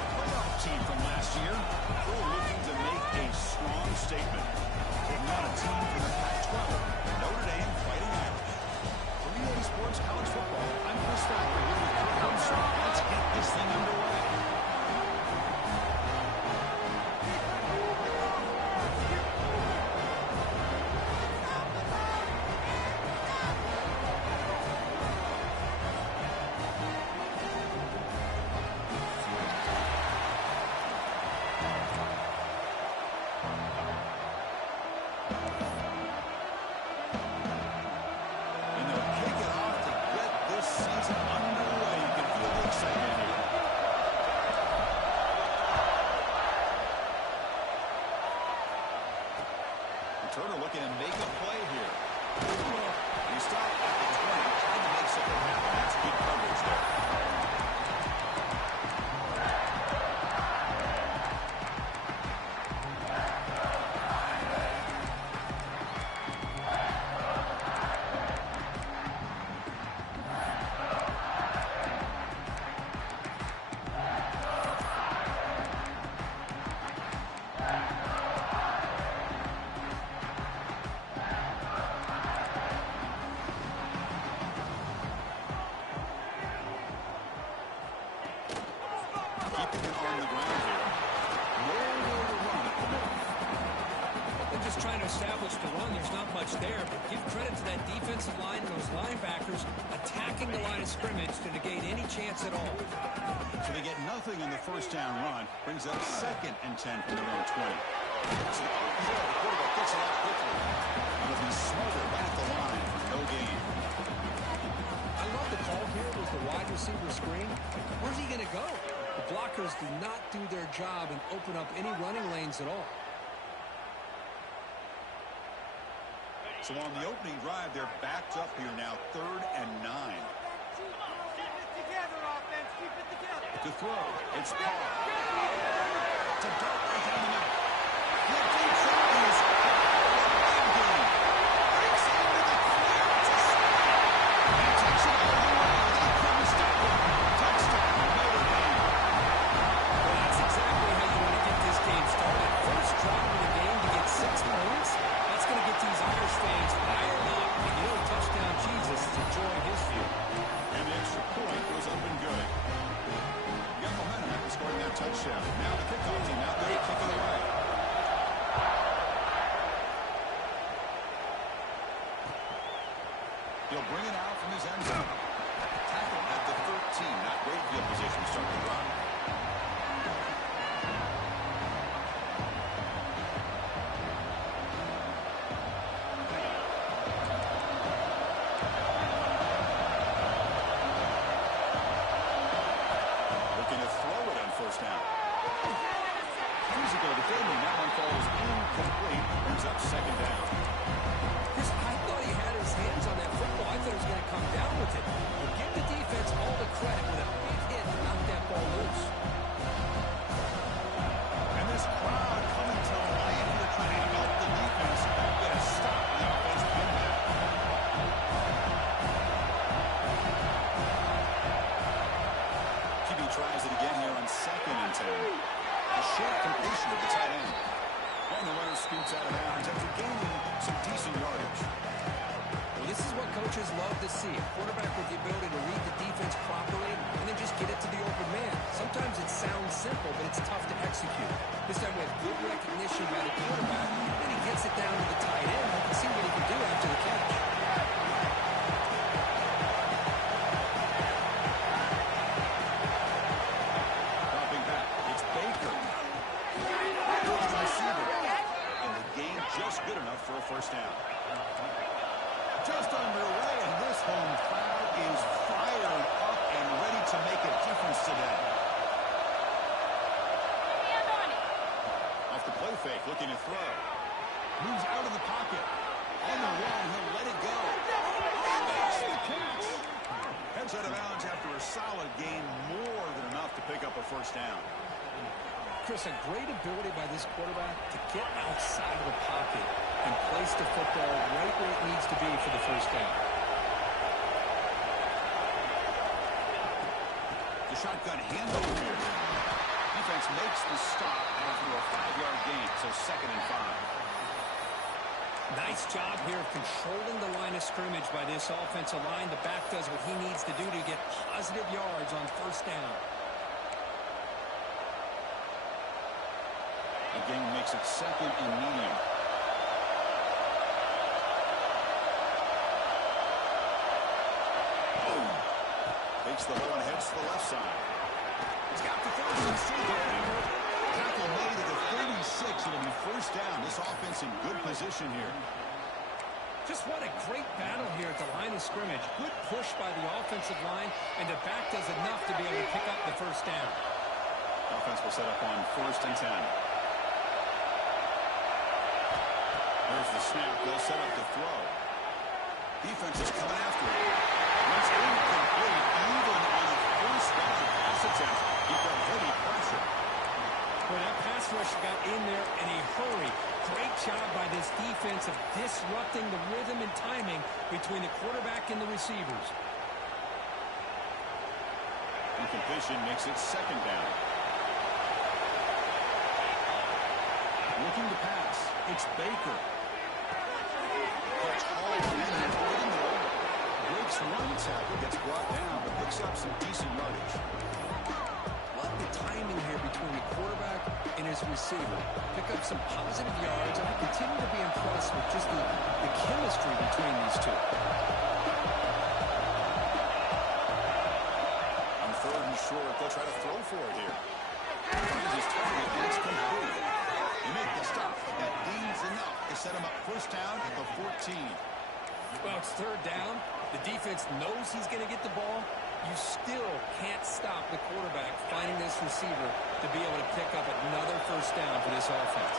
Playoff team from last year. They're looking to make a strong statement. Taking on a team from the Pac-12, Notre Dame Fighting Irish. For EA Sports College Football, I'm Chris Factor here with Kirk Armstrong. Let's get this thing underway. Turner looking to make a play here. He stopped at the 20, trying to make something happen. That's good coverage there. Trying to establish the run. There's not much there, but give credit to that defensive line and those linebackers attacking the line of scrimmage to negate any chance at all. So they get nothing on the first down run. Brings up 2nd and 10 from their own 20. So the quarterback gets it out quickly. It'll be smarter right at the line for no gain. I love the call here with the wide receiver screen. Where's he going to go? The blockers do not do their job and open up any running lanes at all. So on the opening drive, they're backed up here now, 3rd and 9. To throw, it's Paul. To dart right down the middle. The deep shot is breaks into the clear to Smith. He takes it all the way. They couldn't stop him. Touchdown, Notre Dame. Well, that's exactly how you want to get this game started. First drive of the game to get 6 points. That's going to get these Irish fans fired up. And you know, touchdown Jesus is enjoying his view. And the extra point goes up and good. You got momentum after scoring that touchdown. Now the kickoff team out there to kick it away. He'll bring it out from his end zone. Tackle at the 13. Not great field position to start the run. Tries it again here on 2nd and 10. A short completion of the tight end. And the runner scoots out of bounds after gaining some decent yardage. Well, this is what coaches love to see. A quarterback with the ability to read the defense properly and then just get it to the open man. Sometimes it sounds simple, but it's tough to execute. This time we have good recognition by the quarterback, and he gets it down to the tight end. You can see what he can do after the catch. For a first down. Just underway, and this home crowd is fired up and ready to make a difference today. Off the play fake, looking to throw. Moves out of the pocket. On the run, he'll let it go. Makes the catch. Heads out of bounds after a solid gain, more than enough to pick up a first down. Chris, a great ability by this quarterback to get outside of the pocket and place the football right where it needs to be for the first down. The shotgun handover here. defense makes the stop after a 5-yard gain, so 2nd and 5. Nice job here of controlling the line of scrimmage by this offensive line. The back does what he needs to do to get positive yards on 1st down. Again, makes it 2nd and medium. Boom. Takes the ball and heads to the left side. He's got the 1st and 2. Tackle made at the 36. It'll be 1st down. This offense in good position here. Just what a great battle here at the line of scrimmage. Good push by the offensive line, and the back does enough to be able to pick up the 1st down. Offense will set up on 1st and 10. There's the snap. They'll set up the throw. Defense is coming after it. It's incomplete. Even on a 1st down pass attempt, he got heavy pressure. Well, that pass rush got in there in a hurry. Great job by this defense of disrupting the rhythm and timing between the quarterback and the receivers. Incompletion makes it 2nd down. Looking to pass. It's Baker. Catch all in there over the middle. Breaks one tackle, gets brought down, but picks up some decent yardage. Love the timing here between the quarterback and his receiver. Pick up some positive yards, and I continue to be impressed with just the chemistry between these two. On 3rd and short, they'll try to throw for it here. Finds his target, and it's complete. They make the stop, but that gains enough to set him up 1st down at the 14. Well, it's 3rd down. The defense knows he's going to get the ball. You still can't stop the quarterback finding this receiver to be able to pick up another 1st down for this offense.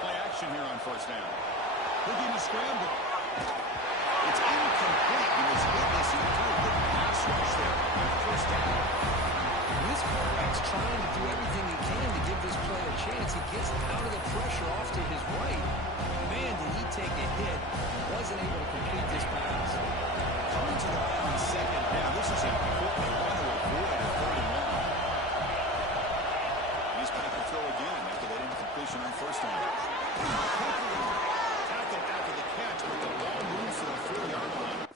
Play action here on 1st down. Looking to scramble. It's incomplete. He was witnessing a good pass rush there on 1st down. This quarterback's trying to do everything he can to give this play a chance. He gets out of the pressure off to his right. Man, did he take a hit. Wasn't able to complete this pass. Coming to the line on 2nd down. This is important. They want to avoid a 3rd and 1. He's back to throw again after that incompletion on 1st down. Tackled after the catch, but the ball moves to the 4-yard line.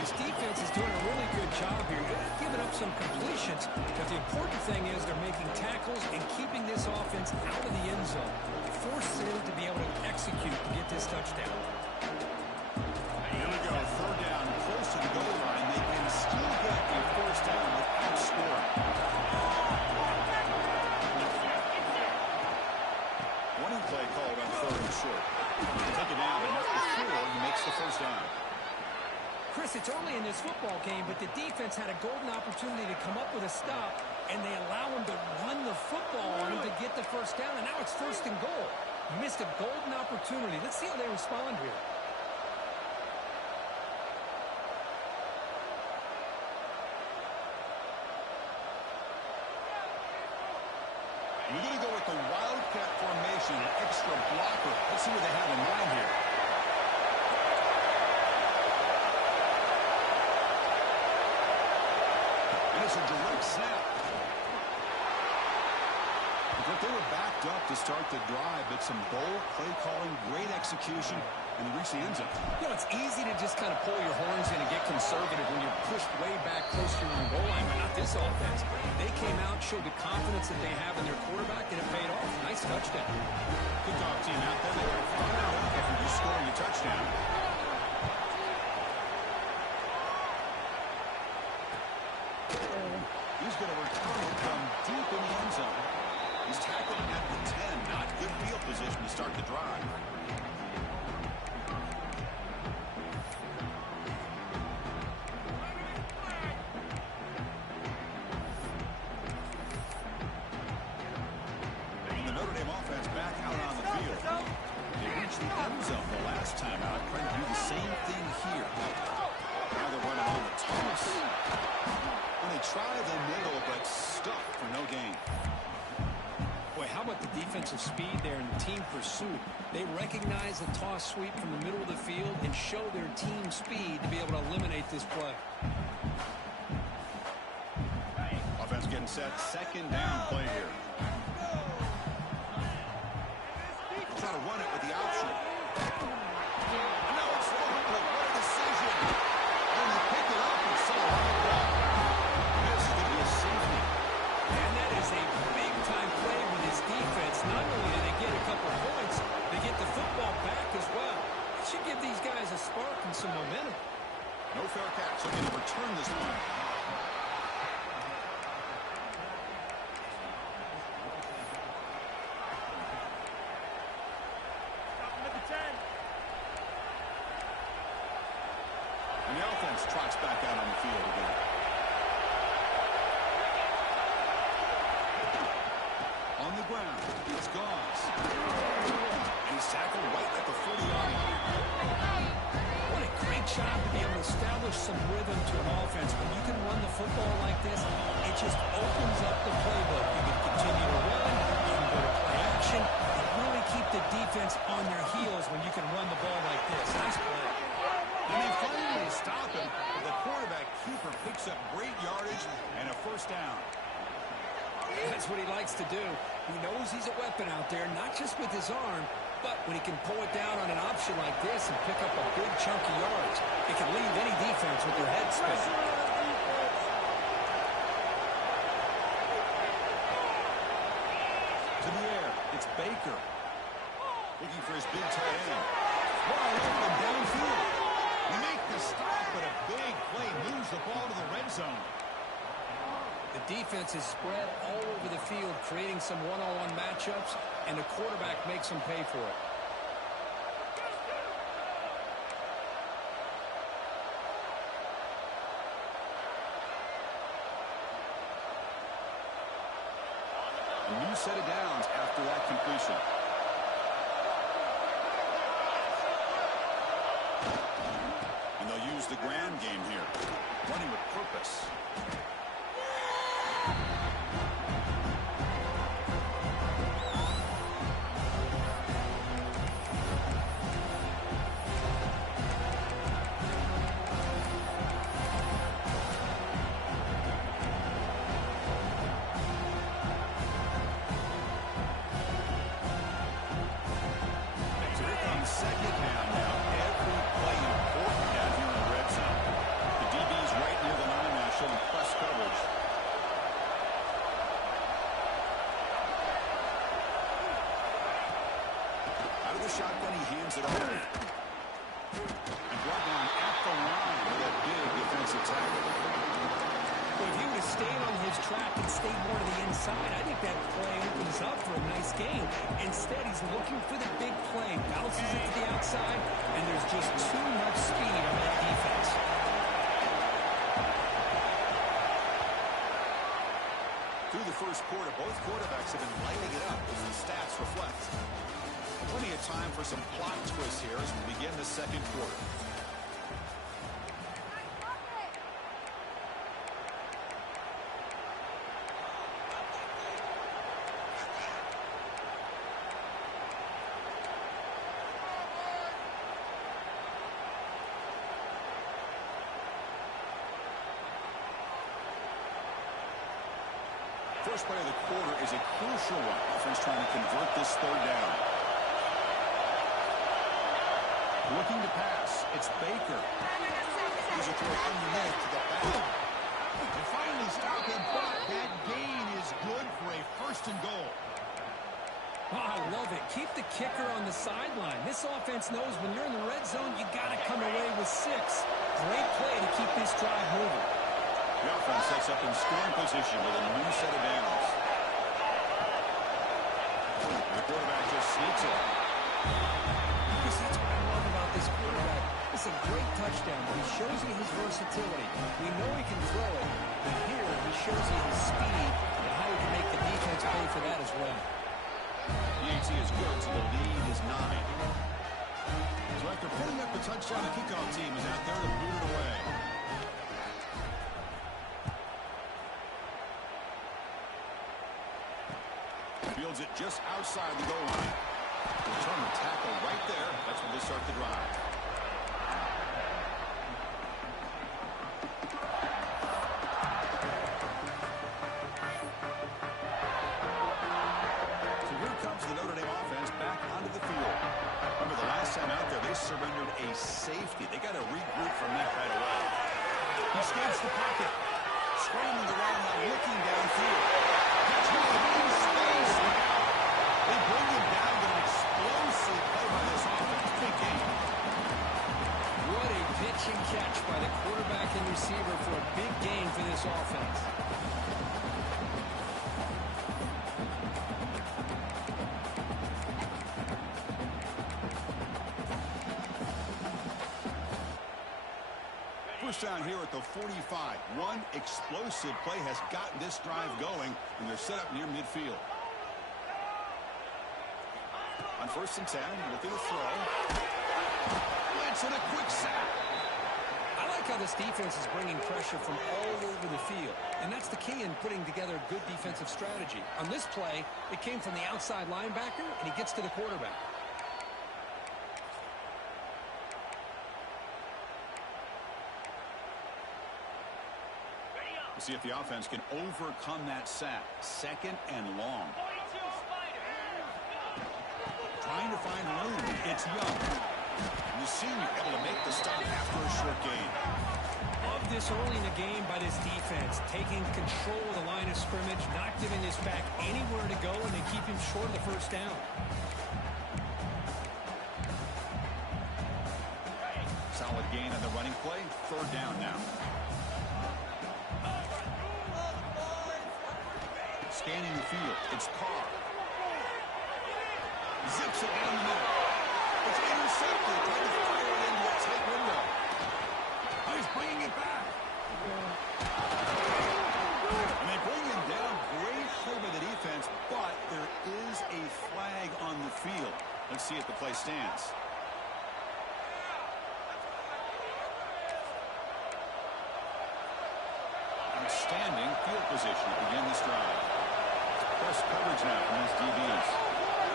This defense is doing a really good job here. They're giving up some completions, but the important thing is they're making tackles and keeping this offense out of the end zone. Forcing them to be able to execute and get this touchdown. Here we go, 3rd down, close to the goal line. They can still get a 1st down without scoring. Warning play called on 3rd and short. Take it down, but not before he makes the 1st down. Chris, it's early in this football game, but the defense had a golden opportunity to come up with a stop, and they allow him to run the football on him to get the 1st down, and now it's 1st and goal. Missed a golden opportunity. Let's see how they respond here. We're going to go with the Wildcat formation, an extra blocker. Let's see what they have in mind here. It's a direct snap. But they were backed up to start the drive, but some bold play calling, great execution, and they reach the end zone. You know, it's easy to just kind of pull your horns in and get conservative when you're pushed way back close to your goal line, but not this offense. They came out, showed the confidence that they have in their quarterback, and it paid off. Nice touchdown. Kickoff team out there. They were fired up after just scoring a touchdown. He's going to return it from deep in the end zone. He's tackled at the 10. Not good field position to start the drive. last time out. Trying to do the same thing here. Now they're running on the toss. When they try, they nail, but stuck for no gain. Boy, how about the defensive speed there in the team pursuit? They recognize the toss sweep from the middle of the field and show their team speed to be able to eliminate this play. Offense getting set. Second down play here. Try to run it with the option. No, it's long, but what a decision. When they pick it up, it's so hard. This is going to be a safety. And that is a big-time play with his defense. Not only do they get a couple points, they get the football back as well. It should give these guys a spark and some momentum. No fair catch. Looking to return this one. And the offense trots back out on the field again. On the ground, it's Goss. And he's tackled right at the 40-yard line. What a great job to be able to establish some rhythm to an offense. When you can run the football like this, it just opens up the playbook. You can continue to run, you can go to play action, and really keep the defense on their heels when you can run the ball like this. Nice play. And they finally stop him, but the quarterback keeper picks up great yardage and a first down. That's what he likes to do. He knows he's a weapon out there, not just with his arm, but when he can pull it down on an option like this and pick up a big chunk of yards, it can leave any defense with their head spinning. To the air, it's Baker. Looking for his big tight end. Wide open downfield. You make the stop, but a big play moves the ball to the red zone. The defense is spread all over the field, creating some one-on-one matchups, and the quarterback makes them pay for it. A new set of downs after that completion. And they'll use the ground game here. Running with purpose. Second down now. Every play important down here in the red zone. The DB's right near the line now, showing press coverage. Out of the shotgun, he hands it off. And brought down at the line with a big defensive tackle. Well, if he would have stayed on his track and stayed more to the inside, I think that play opens up for a nice game. Instead, he's looking for the big play, bounces it to the outside, and there's just too much speed on that defense. Through the first quarter, both quarterbacks have been lighting it up, as the stats reflect. Plenty of time for some plot twists here as we begin the second quarter. First play of the quarter is a crucial one. Offense trying to convert this third down. Looking to pass. It's Baker. Here's a throw underneath to the back. And finally stop him, but that gain is good for a first and goal. Oh, I love it. Keep the kicker on the sideline. This offense knows when you're in the red zone, you got to come away with 6. Great play to keep this drive moving. The offense sets up in scoring position with a new set of downs. The quarterback just sneaks it. Because that's what I love about this quarterback. It's a great touchdown, but he shows you his versatility. We know he can throw it, but here he shows you his speed and how he can make the defense pay for that as well. The AT is good, so the lead is 9. So after putting up the touchdown, the kickoff team is out there to boot it away. Fields it just outside the goal line. Return the tackle right there. That's where they start the drive. So here comes the Notre Dame offense back onto the field. Remember the last time out there, they surrendered a safety. They got to regroup from that right away. He scans the pocket. Scrambling around now, looking downfield. Catch him in space. They bring him down with an explosive play by this offense. Big game. What a pitch and catch by the quarterback and receiver for a big gain for this offense. First down here at the 45. One explosive play has gotten this drive going, and they're set up near midfield. On 1st and 10, looking to throw. Blitz and a quick sack. I like how this defense is bringing pressure from all over the field, and that's the key in putting together a good defensive strategy. On this play, it came from the outside linebacker, and he gets to the quarterback. We'll see if the offense can overcome that sack. 2nd and long. Trying to find room. It's Young. The senior able to make the stop after a short gain. Love this early in the game by this defense, taking control of the line of scrimmage, not giving this back anywhere to go, and they keep him short of the first down. Solid gain on the running play. 3rd down now. Scanning the field. It's Carr. Zips it down the middle. It's intercepted. Trying to fire it into a tight window. Oh, he's bringing it back. And they bring him down. Great play by the defense, but there is a flag on the field. Let's see if the play stands. Outstanding field position to begin this drive. Press coverage now from these DBs.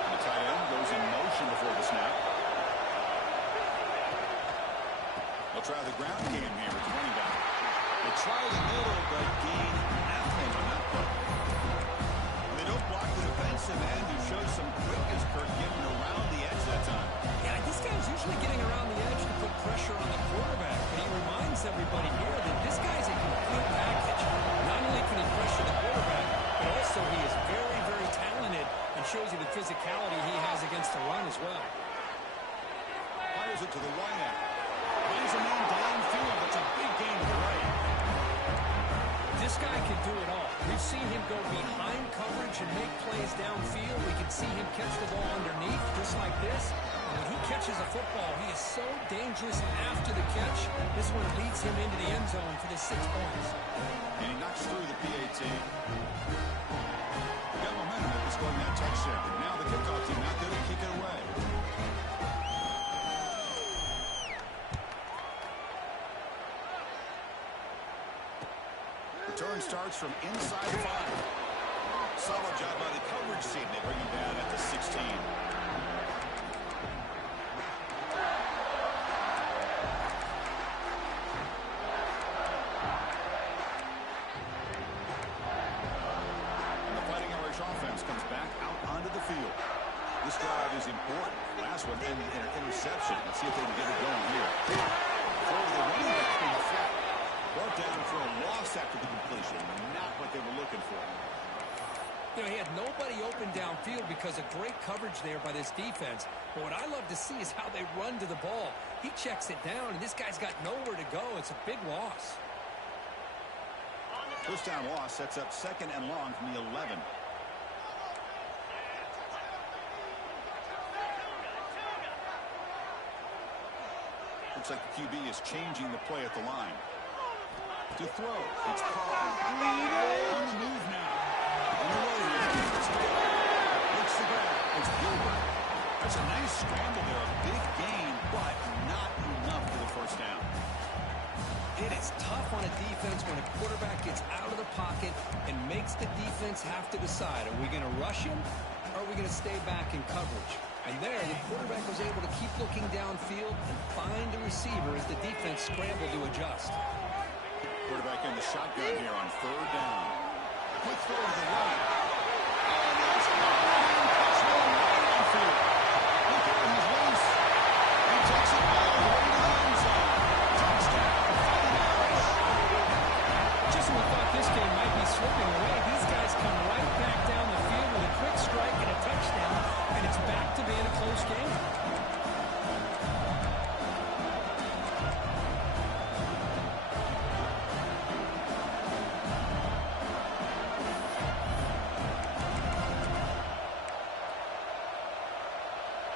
The tight end goes in motion before the snap. They'll try the ground game here with the running back. They try the middle, but gain nothing on that play. And they don't block the defensive end, who shows some quickness, Kirk, getting around the edge that time. Yeah, this guy's usually getting around the edge to put pressure on the quarterback, but he reminds everybody here that this guy's a complete package. Not only can he pressure the quarterback, but also he is very, very talented and shows you the physicality he has against the run as well. Fires it to the right end. Finds a man downfield. That's a big gain to the right. This guy can do it all. We've seen him go behind coverage and make plays downfield. We can see him catch the ball underneath just like this. And when he catches a football, he is so dangerous after the catch. This one leads him into the end zone for the 6 points. And he knocks through the PAT. We got momentum after scoring that touchdown. Now the kickoff team out there to kick it away. Return starts from inside the 5. Solid job by the coverage team. They bring him down at the 16. Offense comes back out onto the field. This drive is important. Last one ended in an interception. Let's see if they can get it going here. Throw to the running back in the flat. Brought down for a loss after the completion. Not what they were looking for. You know, he had nobody open downfield because of great coverage there by this defense. But what I love to see is how they run to the ball. He checks it down, and this guy's got nowhere to go. It's a big loss. First down loss sets up 2nd and long from the 11. Looks like the QB is changing the play at the line. To throw, it's Carr. On the move now. On the road here. Looks the ground. It's Gilbert. That's a nice scramble there. A big gain have to decide, are we going to rush him or are we going to stay back in coverage? And there, the quarterback was able to keep looking downfield and find the receiver as the defense scrambled to adjust. Quarterback in the shotgun here on third down. Quick throw to the right. And it's impossible right on field. Look at him, he's loose. He takes it all the way to the end zone. Touchdown, Fighting Irish. Just when we thought this game might be slipping away, these guys come right back down the field with a quick strike and a touchdown, and it's back to being a close game.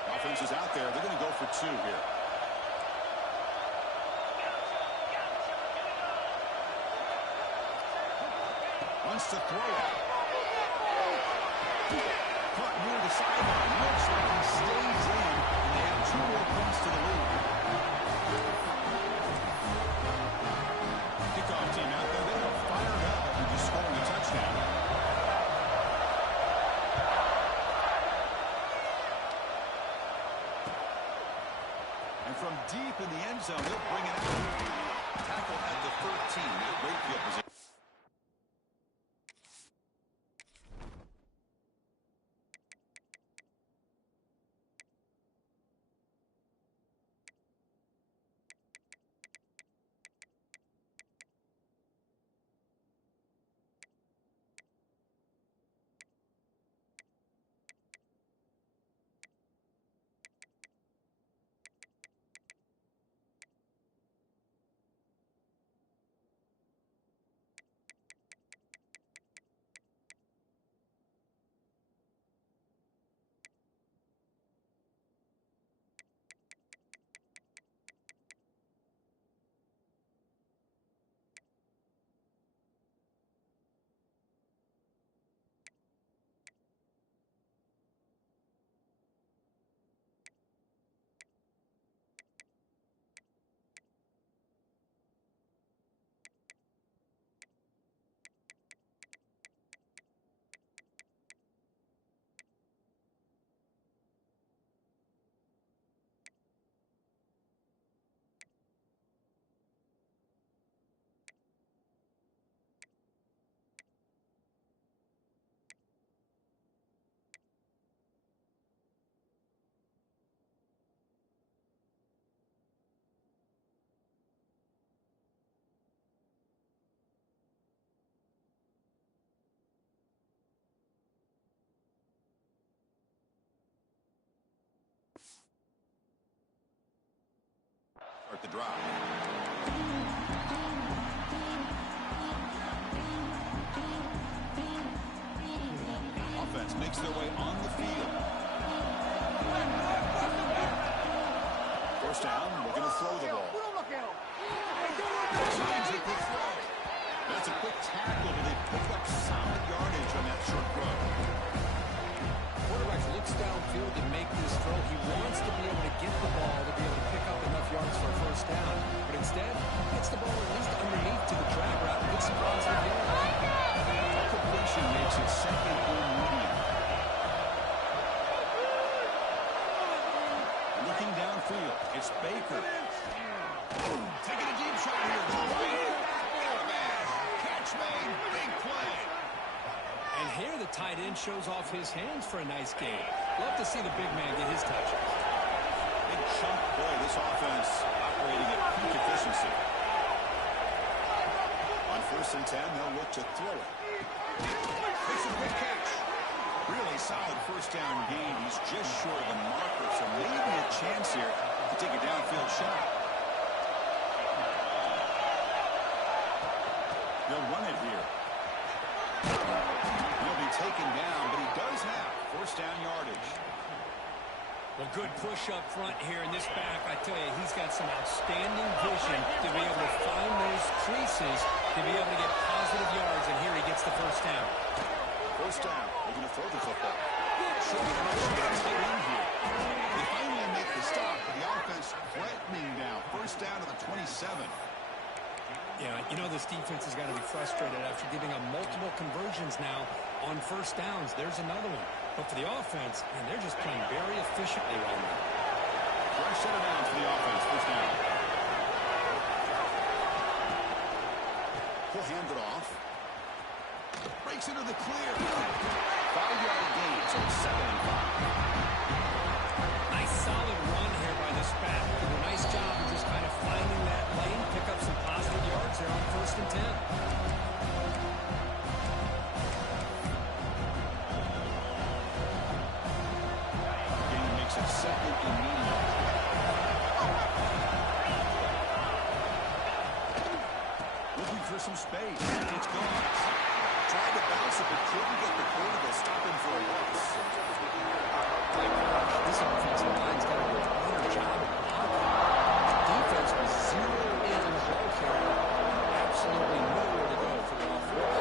Offense is out there. They're going to go for two here. Wants to throw it. Caught near the sideline. Looks like he stays in, and they have 2 more points to the lead. Kickoff team out there. They are fired up after just scoring a touchdown. And from deep in the end zone, they'll bring it out. Tackle at the 13. Not great field position. Start the drive. Offense makes their way on the field. First down, we're going to throw the ball. That's a quick tackle, but they pick up solid yardage on that short throw. Quarterback looks downfield to make this throw. He wants to be able to get the ball to be able to pick up enough yards for a first down. But instead, gets the ball at least underneath to the drag route and gets some positive yards. That completion makes it second and medium. Looking downfield, it's Baker. Taking a deep shot here. Catch made. Big play. And here the tight end shows off his hands for a nice game. Love to see the big man get his touches. Big chunk play. This offense operating at peak efficiency. On 1st and 10, they'll look to throw it. Makes a quick catch. Really solid first down gain. He's just short of the marker, so maybe a chance here to take a downfield shot. They'll run it here. He'll be taken down, but he does have first down yardage. Well, good push up front here in this back. I tell you, he's got some outstanding vision to be able to find those creases, to be able to get positive yards, and here he gets the first down. First down. They're going to throw the football. Short gets tight end here. They finally make the stop, but the offense threatening now. First down to the 27. Yeah, you know this defense has got to be frustrated after giving up multiple conversions now. On first downs, there's another one. But for the offense, man, they're just playing very efficiently right now. Fresh set of downs for the offense. First down. He'll hand it off. Breaks into the clear. 5-yard gain, so it's 7 and 5. Nice solid run here by this back. Did a nice job of just kind of finding that lane, pick up some positive yards there on first and 10. Gain makes it second and medium. Looking for some space. It's gone. Tried to bounce it, but couldn't get the quarter to stop him for a loss. This offensive line's got to do a better job of blocking. Defense was zeroed in on the ball carrier. Absolutely nowhere to go for the offense.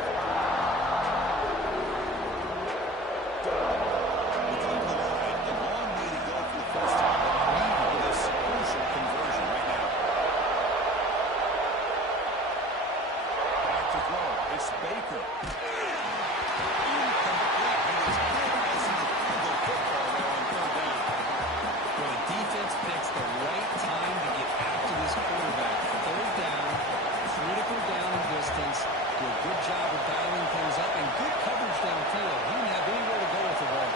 Looking to the line, a long way to go for the first time, but needed this crucial conversion right now. Back to throw. It's Baker. Picks the right time to get after this quarterback. Third down, critical down in distance. Do a good job of dialing things up and good coverage downfield. He didn't have anywhere to go with the ball.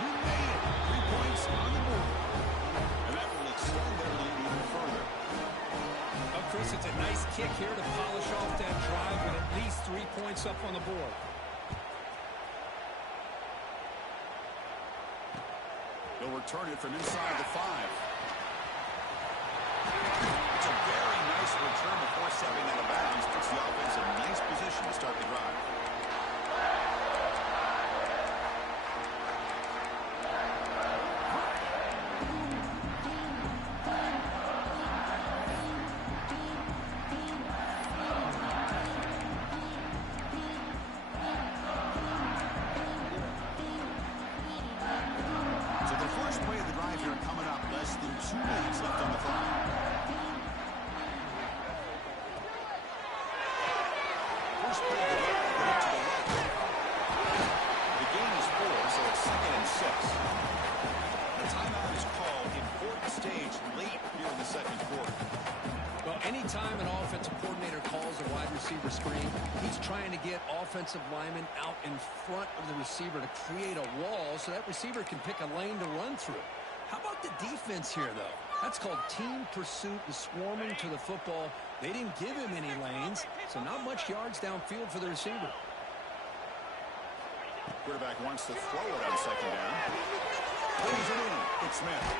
He made it. 3 points on the board. And that will extend their lead even further. Oh, Chris, it's a nice kick here to polish off that drive with at least 3 points up on the board. They'll return it from inside the 5. It's a very nice return before stepping out of bounds. Puts the offense in a nice position to start the drive. Anytime an offensive coordinator calls a wide receiver screen, he's trying to get offensive linemen out in front of the receiver to create a wall so that receiver can pick a lane to run through. How about the defense here, though? That's called team pursuit and swarming to the football. They didn't give him any lanes, so not much yards downfield for the receiver. Quarterback wants to throw it on second down. Plays it in. It's Smith.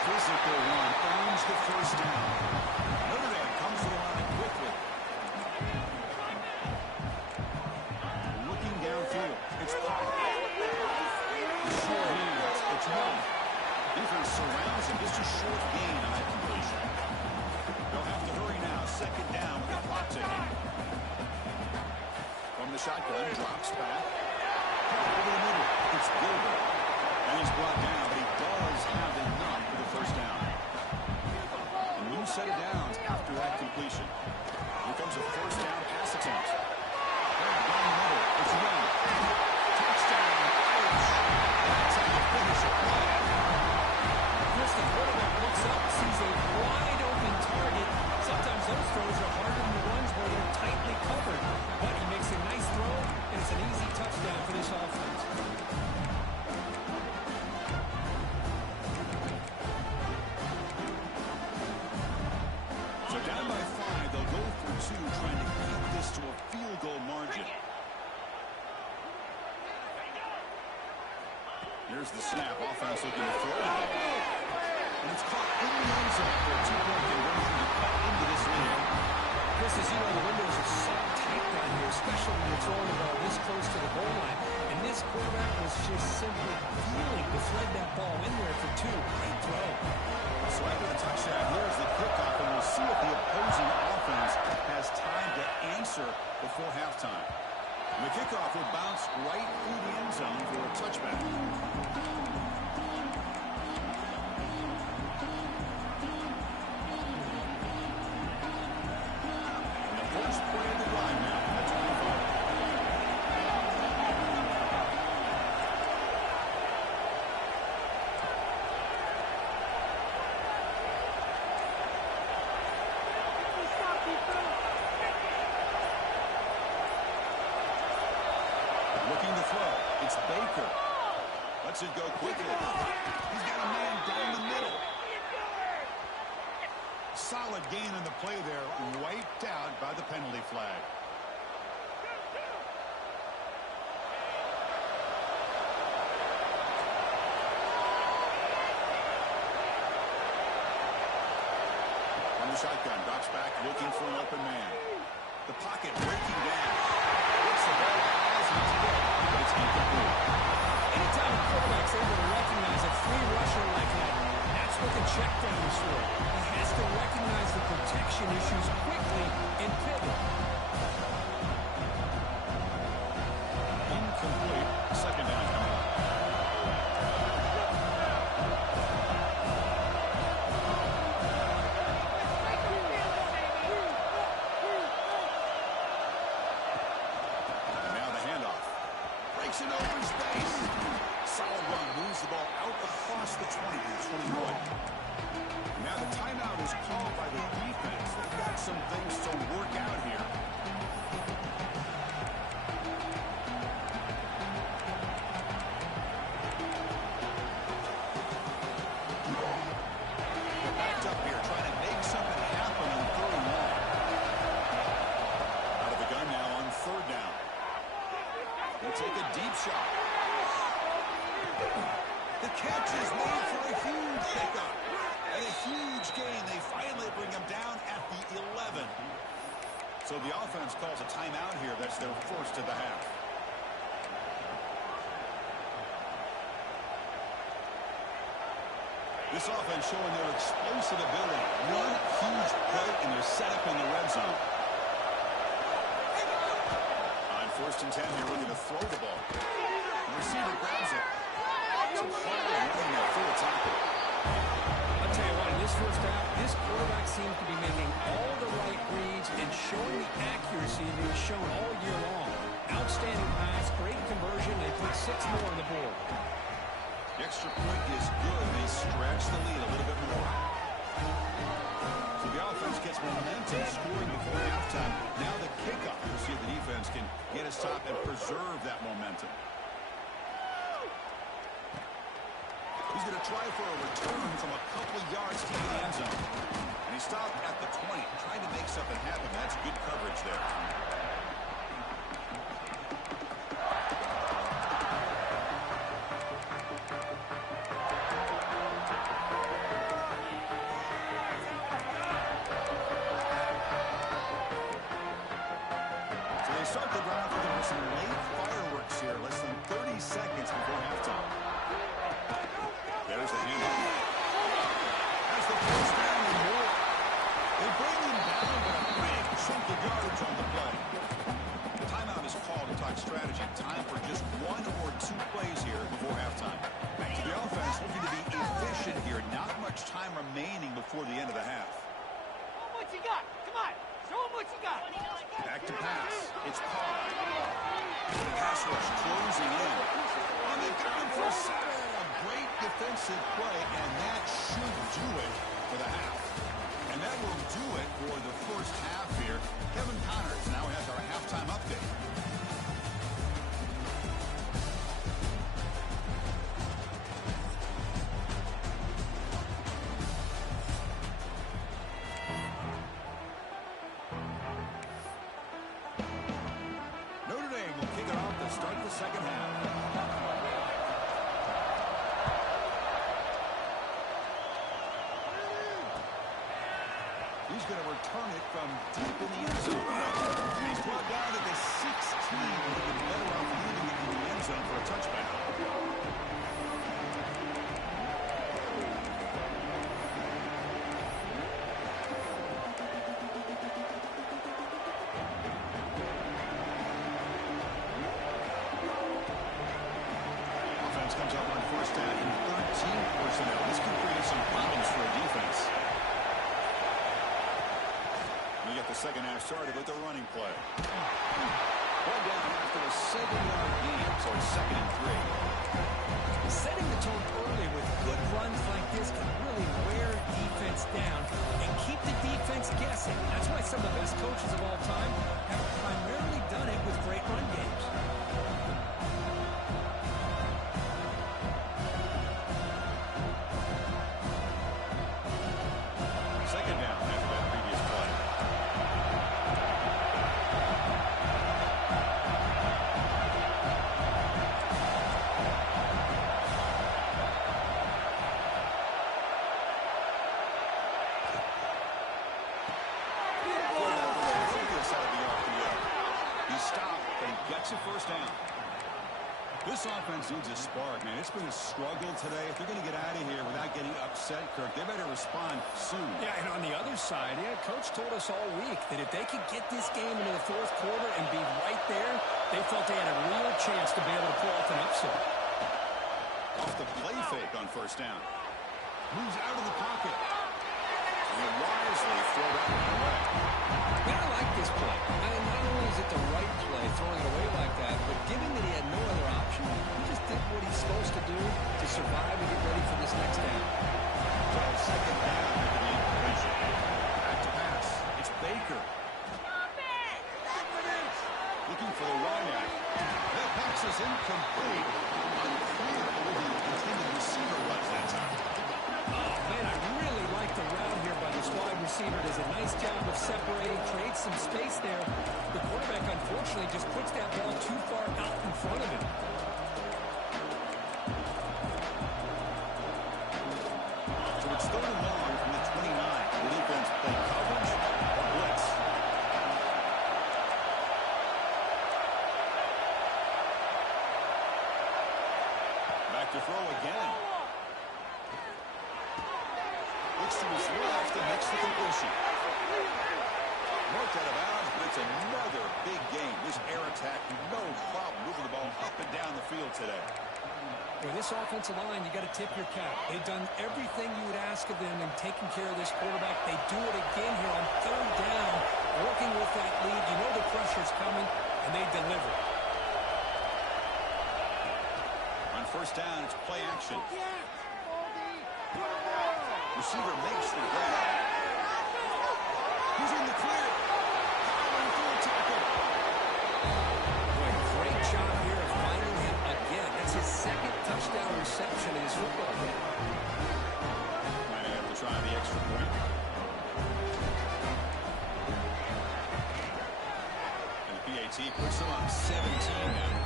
Physical run earns the first down. Notre Dame comes to the line quickly. Looking downfield. It's Pop. The short hands. It's Young. Defense surrounds him. Just a short gain on that completion. They'll have to hurry now. Second down with the clock ticking. From the shotgun, drops back. Over the middle. It's Gilbert. And he's brought down, but he does have enough for the first down. A new set of downs after that completion. Here comes a first down pass attempt. Down the middle. It's Young. Touchdown. Irish. That's how you finish it. Chris, the quarterback looks up, sees a wide open target. Sometimes those throws are harder than the ones where they're tightly covered. But he makes a nice throw, and it's an easy touchdown for this offense. So down by 5, they'll go for 2, trying to keep this to a field goal margin. Here's the snap. Offense looking to throw the ball. And it's caught in the end zone for a 2-point conversion to cut into this lead. Chris, as you know, the windows are so tight down here, especially when you're throwing the ball this close to the goal line. And this quarterback was just simply feeling to thread that ball in there for 2. Great throw. So after the touchdown, here's the kickoff, and we'll see if the opposing offense has time to answer before halftime. And the kickoff will bounce right through the end zone for a touchback. lets it go quickly. He's got a man down the middle. Solid gain in the play there, wiped out by the penalty flag. From the shotgun, drops back, looking for an open man. The pocket breaking down. Gets the ball as he's hit, but it's incomplete. Anytime a quarterback's able to recognize a free rusher like that, that's what the check down is for. He has to recognize the protection issues quickly and pivot. Incomplete. Second down coming up. And now the handoff. Breaks in open space. Solid run. Moves the ball out across the 20 to the 21. Now the timeout is called by the defense. They've got some things to work out here. They're backed up here, trying to make something happen on third and long. Out of the gun now on third down. They'll take a deep shot. The catch is made for a huge pickup. And a huge gain. They finally bring him down at the 11. So the offense calls a timeout here. That's their first of the half. This offense showing their explosive ability. One huge play, and they're set up in the red zone. On first and 10, they're looking to throw the ball. The receiver grabs it. Some hard running there through a tackle. I'll tell you what, in this first half, this quarterback seems to be making all the right reads and showing the accuracy that he's shown all year long. Outstanding pass, great conversion. They put 6 more on the board. The extra point is good. They stretch the lead a little bit more. So the offense gets momentum, scoring before halftime. Now the kickoff. We'll see if the defense can get a stop and preserve that momentum. He's going to try for a return from a couple of yards to the end zone. And he stopped at the 20, trying to make something happen. That's good coverage there. So they start the drive with some late fireworks here, less than 30 seconds before halftime. There's the handoff. Has the first down and more. They bring him down, but a big chunk of yardage on the play. The timeout is called to talk strategy. Time for just 1 or 2 plays here before halftime. So the offense looking to be efficient here. Not much time remaining before the end of the half. Show him what you got. Come on. Show him what you got. Back to pass. It's Carr. The pass rush closing in. And they've got him for a sack. Great defensive play, and that should do it for the half. And that will do it for the first half here. Kevin Connors now has our halftime update. Notre Dame will kick it off to start the second half. He's going to return it from deep in the end zone. He's brought down to the 16. Looking better off leaving it in the end zone for a touchback. Offense comes up on first down and 13 personnel. This could create some problems for a defense. We get the second half started with the running play. Ball down after a 7-yard gain, so it's 2nd and 3. Setting the tone early with good runs like this can really wear defense down and keep the defense guessing. That's why some of the best coaches of all time have primarily done it with great run games. stop, but he gets a first down. This offense needs a spark, man. It's been a struggle today. If they're going to get out of here without getting upset, Kirk, they better respond soon. Yeah, and on the other side, Coach told us all week that if they could get this game into the fourth quarter and be right there, they felt they had a real chance to be able to pull off an upset. Off the play fake on first down. Moves out of the pocket. And wisely throw that one away. Man, I like this play. I mean, not only is it the right play, throwing it away like that, but given that he had no other option, he just did what he's supposed to do to survive and get ready for this next down. So second down after the incompletion. Back to pass. It's Baker. Looking for the wideout. That pass is incomplete. Unclear who the intended receiver was that time. Oh, man, I really like the route here by this wide receiver. Does a nice job of separating, creates some space there. The quarterback, unfortunately, just puts that ball too far out in front of him. So it's third and long from the 29. The defense play coverage or blitz. Back to throw again. Looks to his left and makes the completion. Marked out of bounds, but it's another big game. This air attack, no problem moving the ball up and down the field today. With this offensive line, you got to tip your cap. They've done everything you would ask of them in taking care of this quarterback. They do it again here on third down, working with that lead. You know the pressure's coming, and they deliver. On first down, it's play action. Receiver makes the grab. He's in the clear. Powering through a tackle. Boy, great job here of finding him again. That's his second touchdown reception in his football game. Might have to try the extra point. And the PAT puts them on 17 now.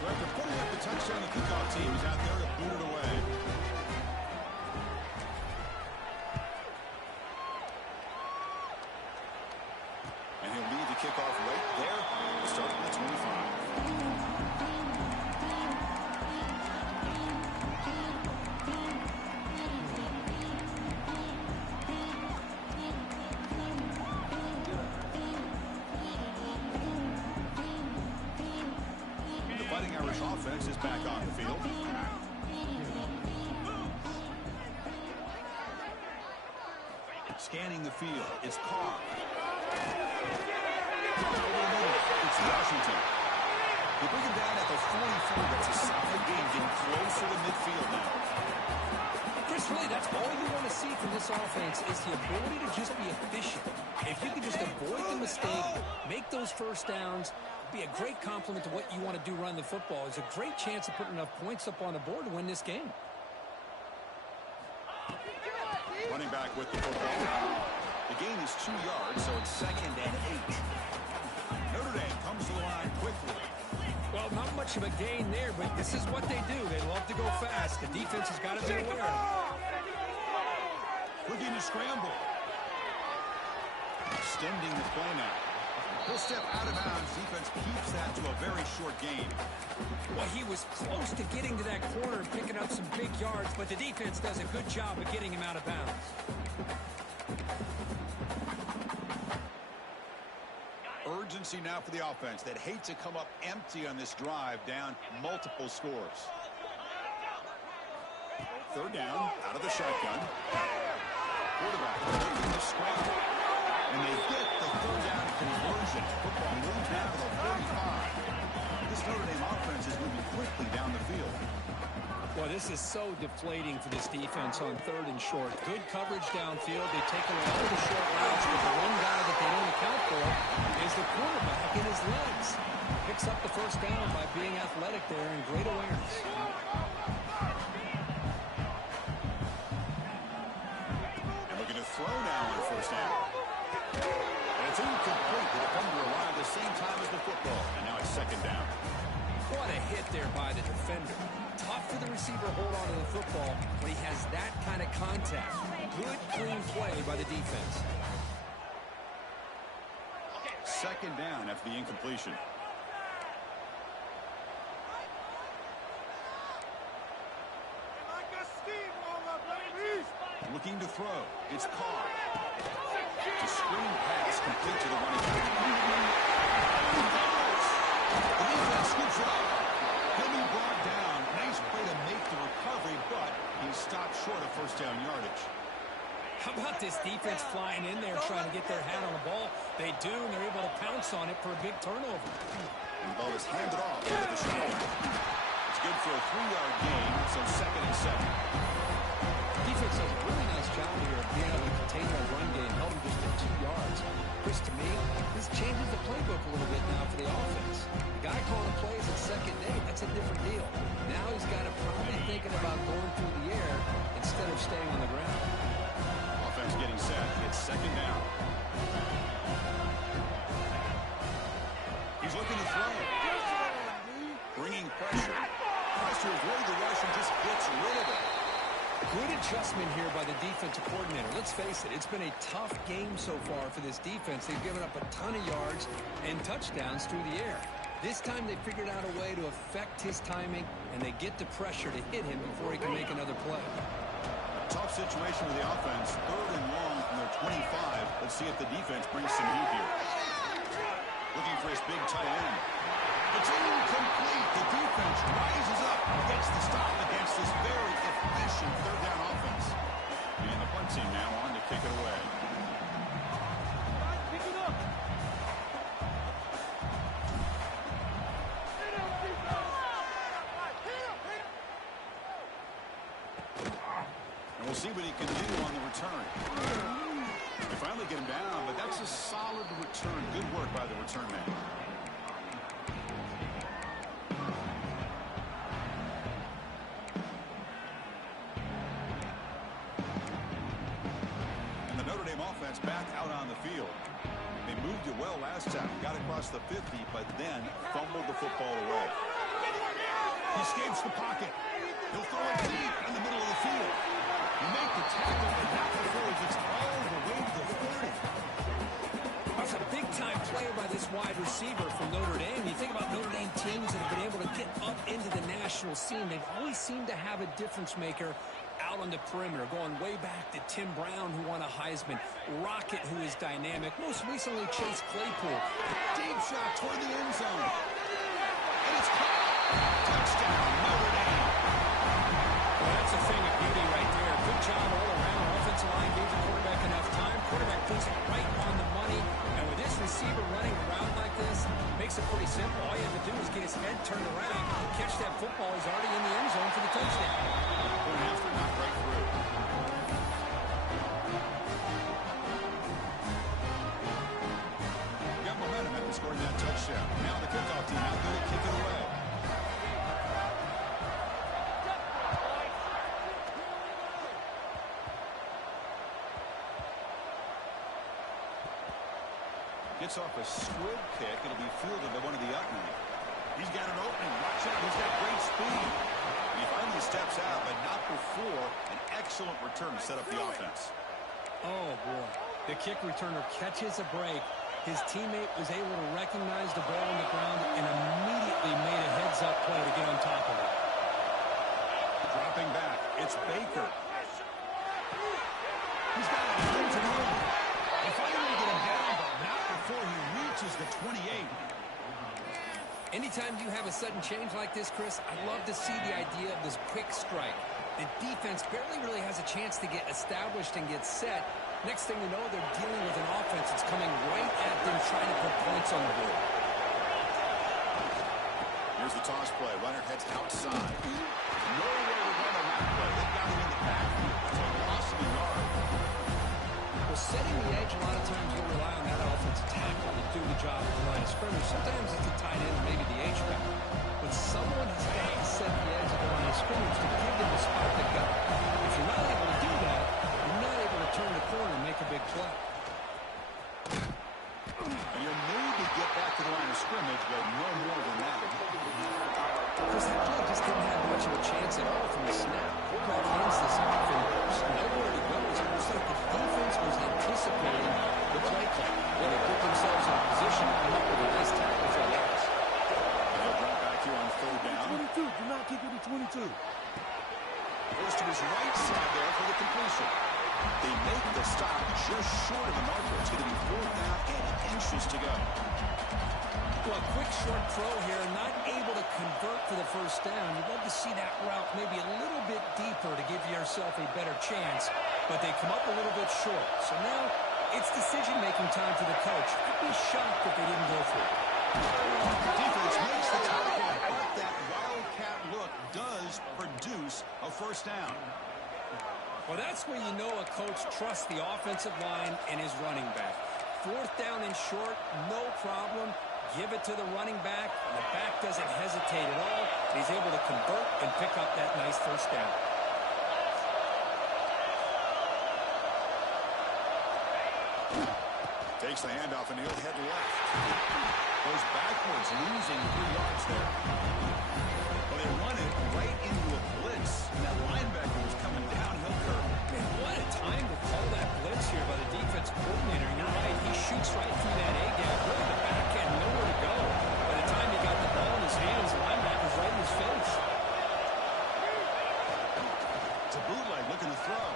So after putting up the touchdown, the kickoff team is out there to boot it away. And he'll lead the kickoff right there, starting at the 25. The Fighting Irish offense is back on the field. Scanning the field, it's Carr. It's Washington. They bring him down at the 44. That's a solid game, getting closer to midfield now. Chris, really, that's all you want to see from this offense is the ability to just be efficient. If you can just avoid the mistake, make those first downs, be a great compliment to what you want to do running the football. It's a great chance of putting enough points up on the board to win this game. Running back with the football. The gain is 2 yards, so it's second and 8. Notre Dame comes to the line quickly. Well, not much of a gain there, but this is what they do. They love to go fast. The defense has got to be aware. Looking to scramble. Extending the play now. He'll step out of bounds. Defense keeps that to a very short gain. Well, he was close to getting to that corner and picking up some big yards, but the defense does a good job of getting him out of bounds. Urgency now for the offense that hate to come up empty on this drive, down multiple scores. Third down, out of the shotgun. Quarterback looking to scramble. And they get the third down conversion. Football moves now to the 45. This Notre Dame offense is moving quickly down the field. Well, this is so deflating for this defense on third and short. Good coverage downfield. They take away all the short routes, but the one guy that they don't account for is the quarterback in his legs. Picks up the first down by being athletic there and great awareness. And looking to throw now on first down. And it's incomplete. The defender arrived at the same time as the football. And now it's second down. What a hit there by the defender. Tough for the receiver to hold on to the football when he has that kind of contact. Good, clean play by the defense. Second down after the incompletion. Looking to throw. It's Carr. It's a screen pass complete to the running back. The defense scoops it up. He'll be brought down. Nice play to make the recovery, but he stopped short of first down yardage. How about this defense flying in there trying to get their hand on the ball? They do, and they're able to pounce on it for a big turnover. And the ball is handed off to the shoulder. It's good for a 3-yard gain, so 2nd and 7. Defense does a really nice job here of being able to contain that run game, held him just at 2 yards. Chris, to me, this changes the playbook a little bit now for the offense. The guy calling plays at second day, that's a different deal. Now he's got to probably thinking about going through the air instead of staying on the ground. Offense getting set. It's 2nd down. He's looking to throw. Bringing pressure. Pressure is really the rush and just gets rid of it. Good adjustment here by the defensive coordinator. Let's face it, it's been a tough game so far for this defense. They've given up a ton of yards and touchdowns through the air. This time they figured out a way to affect his timing, and they get the pressure to hit him before he can make another play. Tough situation with the offense. 3rd and long from their 25. Let's see if the defense brings some heat here. Looking for his big tight end. It's incomplete. The defense rises up, gets the stop against this very efficient 3rd down offense. And the punt team now on to kick it away. Pick it up. And we'll see what he can do on the return. They finally get him down, but that's a solid return. Good work by the return man. And the Notre Dame offense back out on the field. They moved it well last time, got across the 50, but then fumbled the football away. He escapes the pocket. He'll throw it deep in the middle of the field. You make the tackle, but not before he gets all the way to the 30. That's a big-time play by this wide receiver from Notre Dame. You think about Notre Dame teams that have been able to get up into the national scene. They've always seemed to have a difference maker out on the perimeter, going way back to Tim Brown, who won a Heisman, Rocket, who is dynamic, most recently Chase Claypool. Deep shot toward the end zone. And it's caught. Touchdown, Notre Dame. Well, that's a thing of beauty right there. Good job all around. Offensive line gave the quarterback enough time. Quarterback puts it right on the money. And with this receiver running around like this, makes it pretty simple. All you have to do is get his head turned around, catch that football. He's already in the end zone for the touchdown. Point after, not right through. Got momentum after scoring that touchdown. Now the kickoff team out there to kick it away. Gets off a squib kick. It'll be fielded by one of the Utman. He's got an opening. Watch out. He's got great speed. He finally steps out, but not before an excellent return to set up the offense. Oh, boy. The kick returner catches a break. His teammate was able to recognize the ball on the ground and immediately made a heads-up play to get on top of it. Dropping back. It's Baker. He's got it. Brings it over. They finally get him down, but not before he reaches the 28. Anytime you have a sudden change like this, Chris, I love to see the idea of this quick strike. The defense barely really has a chance to get established and get set. Next thing you know, they're dealing with an offense that's coming right at them, trying to put points on the board. Here's the toss play. Runner heads outside. Nowhere to run on that play. They got him in the backfield. So a loss of a yard. Well, setting the edge, a lot of times you'll rely on that offensive tackle to do the job at the line of scrimmage. Sometimes it's the tight end, maybe the H-back. But someone has got to set the edge of the line of scrimmage to give them a spot to go. If you're not able to do that, you're not able to turn the corner and make a big play. And you're made to get back to the line of scrimmage, but no more than that. just short of the marker. It's going to be 4th down and inches to go. Well, a quick short throw here, not able to convert for the first down. You'd love to see that route maybe a little bit deeper to give yourself a better chance, but they come up a little bit short. So now it's decision-making time for the coach. I'd be shocked if they didn't go for it. Defense makes the tackle, but that wildcat look does produce a first down. Well, that's where you know a coach trusts the offensive line and his running back. 4th down and short, no problem. Give it to the running back, and the back doesn't hesitate at all. He's able to convert and pick up that nice first down. Takes the handoff, and he'll head left. Goes backwards, losing 3 yards there. Well, they run it right into a blitz, and that linebacker was coming downhill curve. Man, what a time to call that blitz here by the defense coordinator. You're right, he shoots right through that A-gap. Really, the back had nowhere to go. By the time he got the ball in his hands, the linebacker's right in his face. It's a bootleg looking to throw.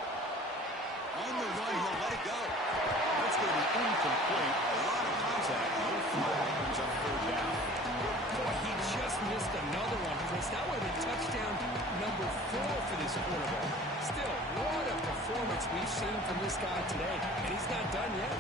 On the run, he'll let it go. That's going to be incomplete. A lot of contact. No flag. Brings up 3rd down. Boy, he just missed another one, Chris. That would have been touchdown number 4 for this quarterback. Still, what a performance we've seen from this guy today. And he's not done yet.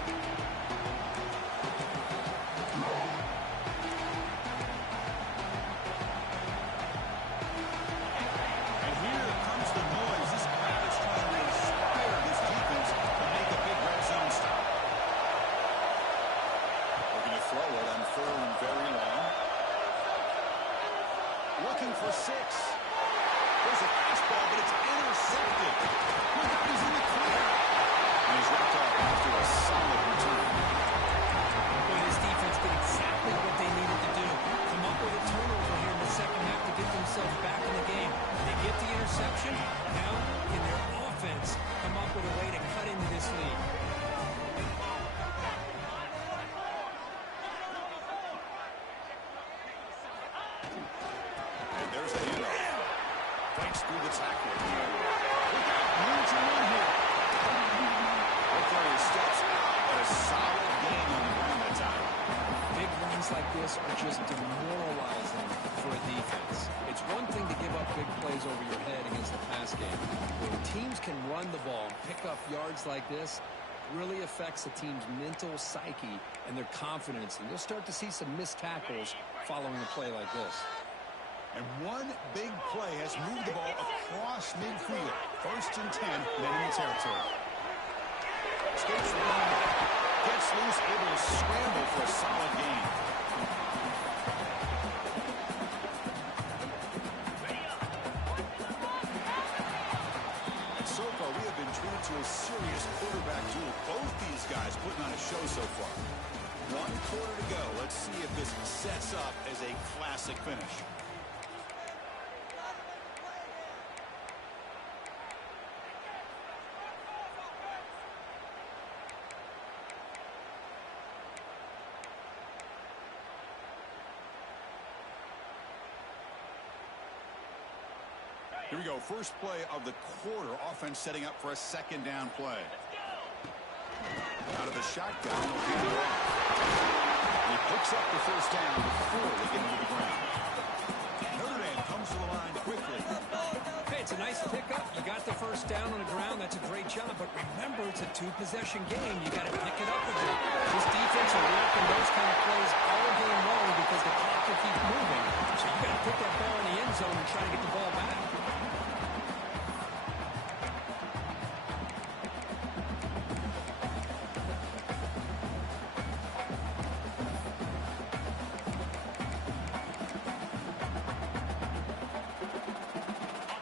And here comes the noise. This crowd is trying to inspire this defense to make a big red zone stop. Looking to throw it on 3rd and very long. Looking for 6. There's a fastball, but it's intercepted. Look out, he's in the clear. And he's wrapped up after a solid return. Boy, this defense did exactly what they needed to do. Come up with a turnover here in the second half to get themselves back in the game. They get the interception. Now, can their offense come up with a way to cut into this lead? And there's a handoff. Breaks through the tackle. Look out, moves him in here. Hopefully he steps out, but a solid gain on the ground that time. Big runs like this are just demoralizing for a defense. It's one thing to give up big plays over your head against the pass game. When teams can run the ball and pick up yards like this, really affects the team's mental psyche and their confidence. And you'll start to see some missed tackles following a play like this. And one big play has moved the ball across midfield. 1st and 10, men in the territory. Escapes the run. Gets loose, able to scramble for a solid gain. And so far, we have been treated to a serious quarterback duel. Both these guys putting on a show so far. 1 quarter to go. Let's see if this sets up as a classic finish. Here we go. First play of the quarter. Offense setting up for a 2nd down play. Out of the shotgun. He picks up the first down before they get into the ground. Notre Dame comes to the line quickly. Hey, it's a nice pickup. You got the first down on the ground. That's a great job. But remember, it's a 2-possession game. You got to pick it up a bit. This defense will work in those kind of plays all game long because the clock will keep moving. So you got to put that ball in the end zone and try to get the ball back.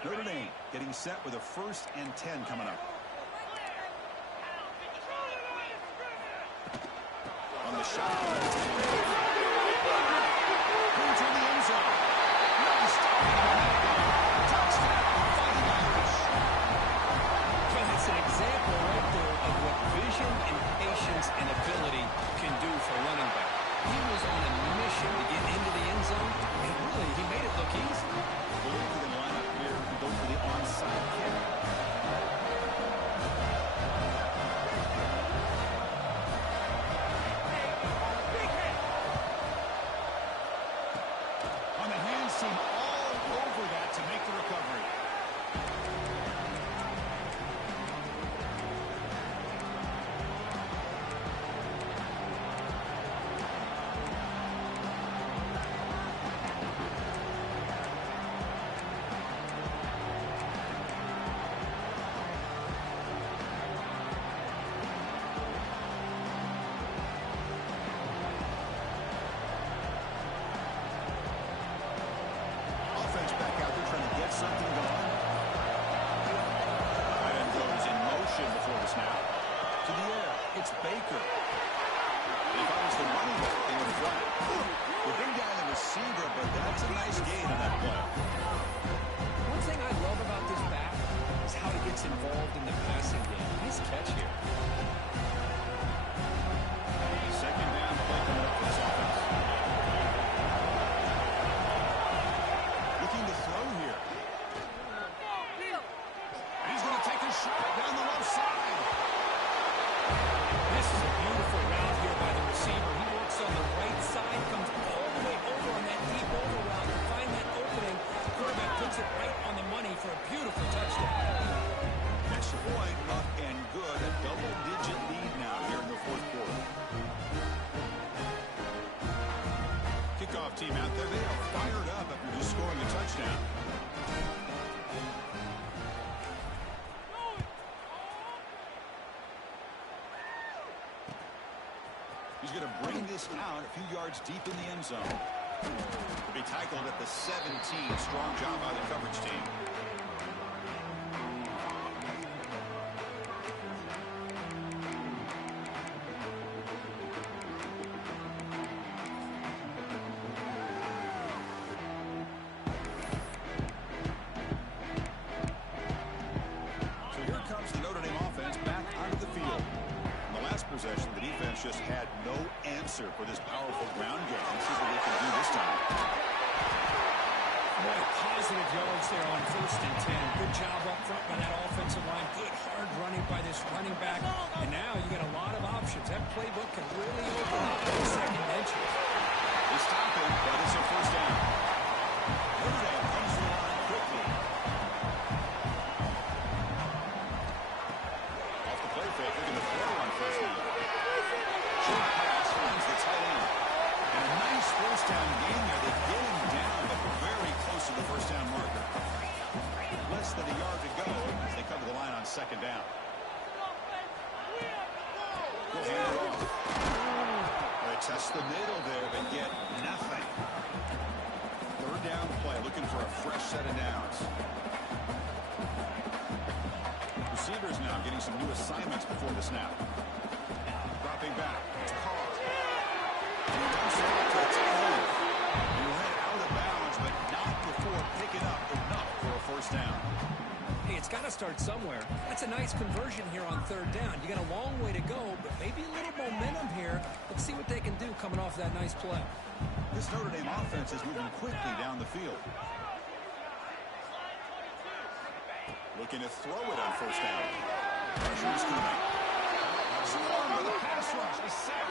Notre Dame getting set with a 1st and 10 coming up. On the shot. Into the end zone. Nice. Touchdown. Fighting Irish. Well, it's an example right there of what vision and patience and ability can do for a running back. He was on a mission to get into the end zone, and really, he made it look easy. We're going to line up here and go for the onside kick. it's Baker. If I was the running back, they would front it. We bring down the receiver, but that's a nice gain on that play. One thing I love about this back is how he gets involved in the passing game. Nice catch here. Second down play coming up for this offense. Looking to throw here. He's going to take a shot down the left side. This is a beautiful route here by the receiver. He works on the right side, comes all the way over on that deep over route to find that opening. The quarterback puts it right on the money for a beautiful touchdown. Extra point, up and good. A double-digit lead now here in the fourth quarter. Kickoff team out there. They are fired up after just scoring a touchdown. He's going to bring this out a few yards deep in the end zone. He'll be tackled at the 17. Strong job by the coverage team. So here comes the Notre Dame offense back onto the field. In the last possession, the defense just had no answer for this powerful ground game. Let's see what they can do this time. Boy, positive yards there on 1st and 10. Good job up front by that offensive line. Good hard running by this running back. And now you got a lot of options. That playbook can really open up in the second inches. They stop him, but it's a first down. Notre Dame comes to the line quickly. Off the play fake, they're going to throw on first down. Short pass finds the tight end. And a nice first down gain there. They get him down, but very close to the first down marker. Less than a yard to go as they come to the line on second down. We'll hand it off. They test the middle there, but get nothing. Third down play, looking for a fresh set of downs. Receivers now getting some new assignments before the snap. Dropping back. It's Carr. And he dumps it off to the tight end. He ran out of bounds, but not before picking up enough for a first down. Hey, it's got to start somewhere. That's a nice conversion here on third down. You got a long way to go, but maybe a little momentum here. Let's see what they can do coming off that nice play. This Notre Dame offense is moving quickly down the field. Looking to throw it on first down. Pressure is coming. Swarmed by the pass rush. A sack.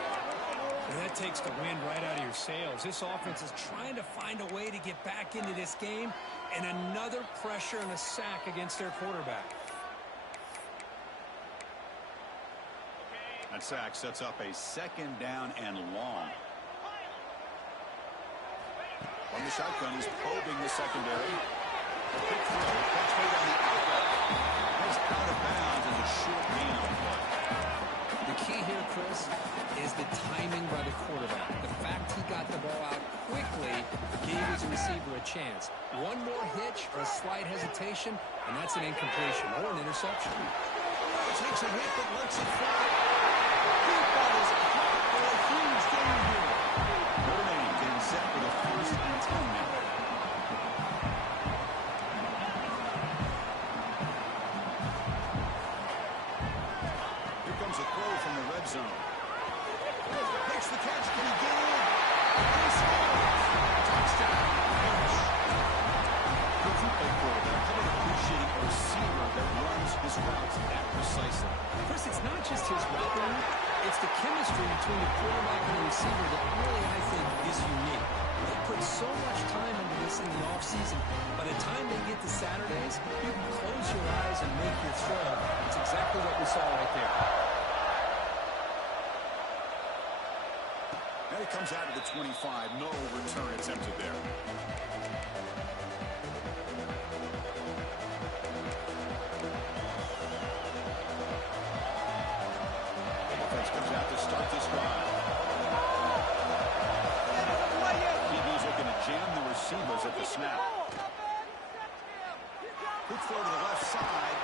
And that takes the wind right out of your sails. This offense is trying to find a way to get back into this game, and another pressure and a sack against their quarterback. That sack sets up a second down and long. From the shotgun, he's probing the secondary. A quick throw. Catch made on the outlet. He's out of bounds and a short gain on the play. The key here, Chris, is the timing by the quarterback. The fact he got the ball out quickly gave his receiver a chance. One more hitch or a slight hesitation, and that's an incompletion or an interception. Takes a hit but lets it fly. Deep ball is caught for a huge gain here. Notre Dame getting set with a first and 10 now. Here comes a throw from the red zone. Makes the catch. Can he get in? He scores. Touchdown. Finish. Good football quarterback. How about appreciating a receiver that runs his routes that precisely? Chris, it's not just his route running. It's the chemistry between the quarterback and the receiver that really, I think, is unique. They put so much time into this in the offseason. By the time they get to Saturdays, you can close your eyes and make your throw. It's exactly what we saw right there. Now he comes out of the 25. No return attempted there. Offense comes out to start this drive. DB's looking to jam the receivers at the snap. Quick throw to the left side.